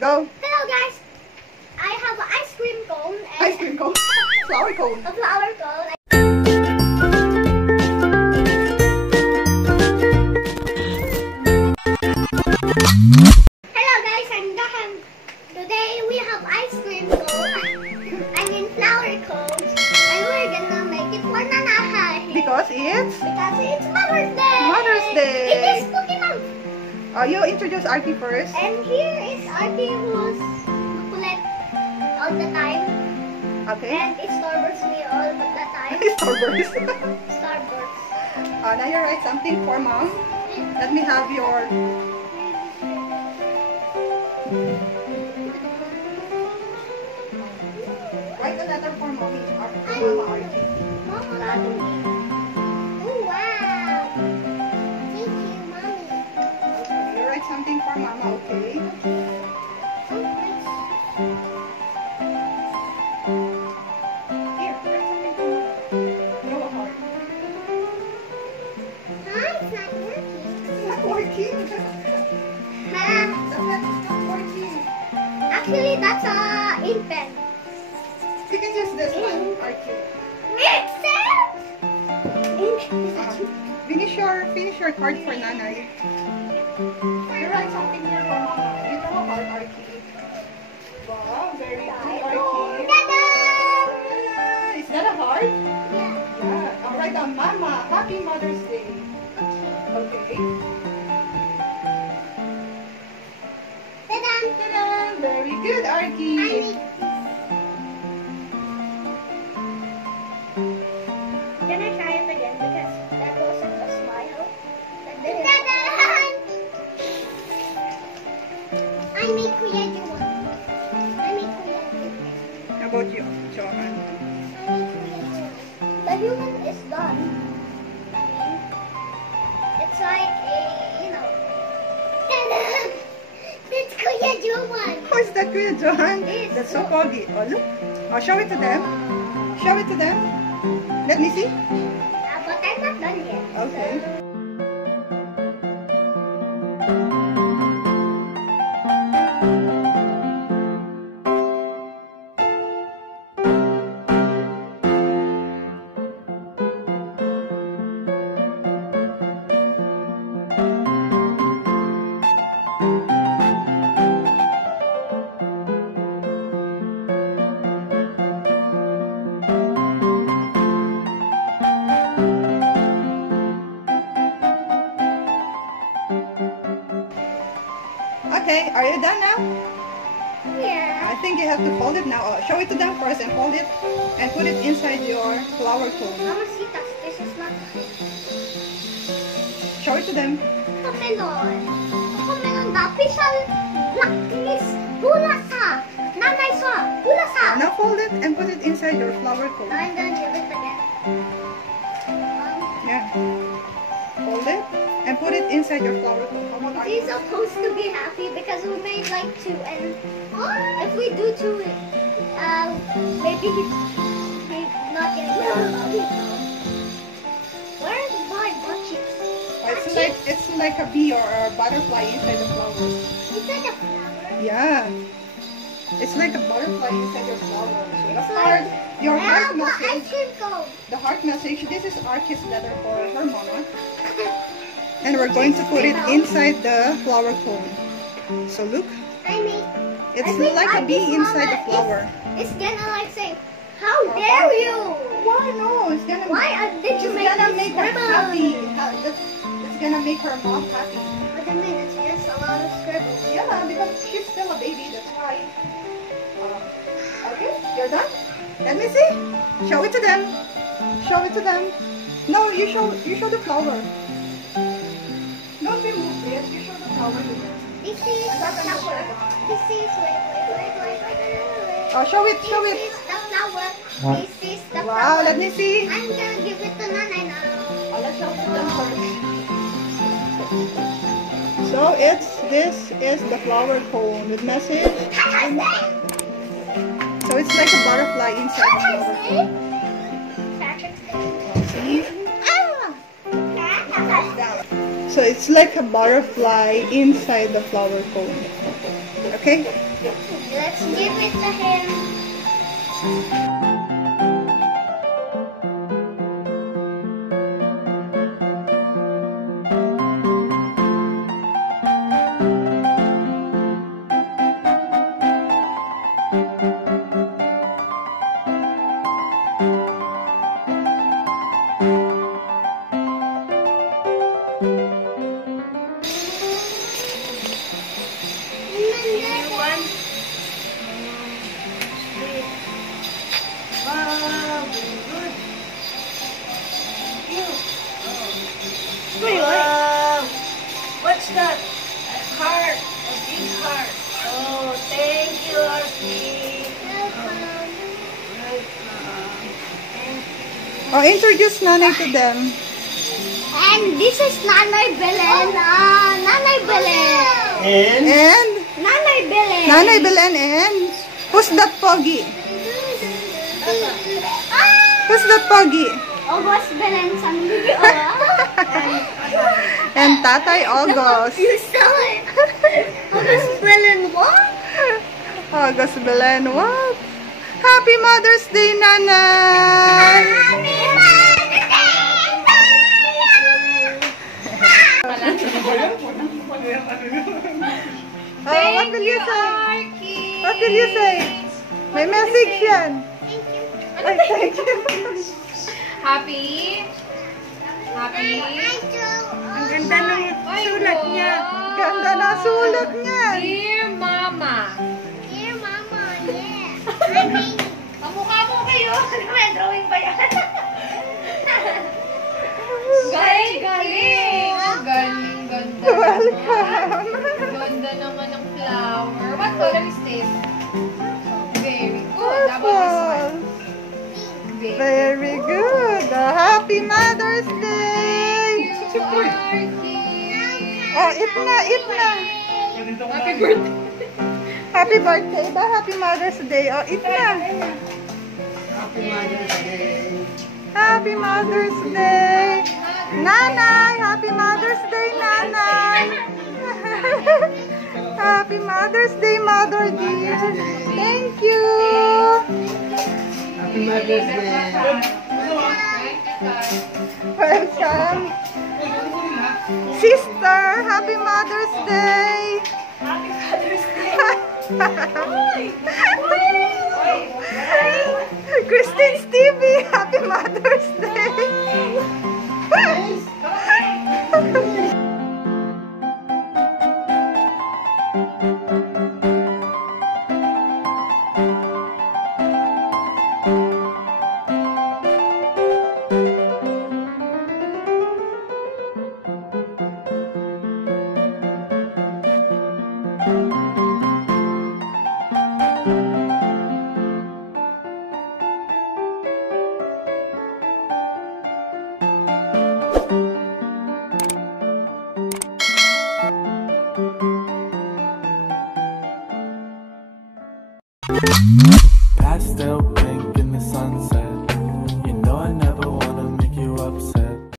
Go. Hello guys, I have an ice cream cone. And Ice cream cone. Flower cone. A flower cone. Hello guys, I'm Johann. Today we have ice cream cone. I mean flower cones. And we're gonna make it for Nana. Because it's Mother's Day. Mother's Day. It is Cookie Month. You introduce Arky first. And here is Arky who's collect all the time. Okay. And it starbursts me all but the time. Starburst. Starbursts. Now you write something for mom. Let me have your... Write a letter for mommy. Mama Arky. Mama. Oh wow. Thank you, mommy. Okay. You write something for mama, okay? Here, write something for mama. Draw a heart. It's not working. It's not working. The pen is not working. Actually, that's a ink pen. You can use this one, Arky. Makes sense. Ink. Finish your card for Nanay. You write something here for mama. You draw a heart, Arky. Wow, very good, Arky. Ta-da! Is that a heart? Yeah. Yeah. I'll write down Mama. Happy Mother's Day. Okay. Ta-da! Ta-da! Very good, Arky. Can I try it again because that wasn't a smile? Ta-da! I make creative one. I make creative. How about you, Johann? I make creative one. The human is done. I mean, it's like a, ta-da! That's creative one. How is that good, Johann? Yes. That's so foggy. Oh, look. Oh, show it to them. Show it to them. Let me see. But I'm not done yet. Okay. Okay, are you done now? Yeah. I think you have to fold it now. Show it to them first and fold it and put it inside your flower cone. Mamacitas, this is not Show it to them. Kamelon. Kamelon, the official blackness. Hulasa. Nanay sa. Hulasa. Now fold it and put it inside your flower Now cone. I'm gonna give it again. Yeah. Fold it and put it inside your flower cone. How about He's supposed to be happy because we made like 2 and if we do 2, maybe he's not getting Where's my butt cheeks? It's like a bee or a butterfly inside the flower. It's like a flower. Yeah. It's like a butterfly inside your flower. So the It's heart, your heart Ice message, cream cone. the heart message, this is Arky's letter for her mama. And we're going to put it inside the flower cone. So look, I mean, it's I think like a bee Arky's inside mama the flower. It's gonna like say, how dare you? Why no? It's gonna Did you make gonna this make her scribble? happy. It's gonna make her mom happy. What do you mean? It's just a lot of scribbles. Yeah, because she's still a baby. That's why. Okay, you're done. Let me see. Show it to them. Show it to them. No, you show the flower. Don't be moved, please. You show the flower to them. This is the flower. This is wait. Oh, show it. Show This it. is the flower. This is the Wow, flower. let me see. I'm gonna give it to Nanay now. Let's show it to them first. So this is the flower cone with message. So it's like a butterfly inside the flower cone. See? So it's like a butterfly inside the flower cone. Okay? Let's give it to him. Wow! What's that? A heart. A big heart. Oh, thank you, Archie. Welcome. Oh, introduce Nanay to them. And this is Nanay Belen. Nanay Belen. And Nanay Belen. Nanay Belen and who's that Pogi? Who's that Pogi? August Belen Sambi. And Tatay August. You saw it. August Belen what? August Belen, what? Happy Mother's Day, Nanay! Happy Mother's Day. Oh, what will you say? What will you say? May message yan. Ay, thank you. Happy? Happy? Ang ganda ng sulat niya. Ganda na sulat niyan. Dear Mama. Dear Mama, yeah. I mean, Kamukha mo kayo. may drawing ba yan? Galing! Ang galing, ganda. Welcome. Ganda naman ng flower. What color is this? Very good. How about this one? Very good. Happy Mother's Day. Oh, eat na, eat na. Happy birthday. Happy birthday ba? Happy Mother's Day. Oh, eat na. Happy Mother's Day. Happy Mother's Day. Nanay, Happy Mother's Day, Nanay. Happy Mother's Day, Mother dear. Thank you. Happy Mother's Day. Welcome. Sister, Happy Mother's Day. Happy Mother's Day. Christine's TV, Happy Mother's Day. Pastel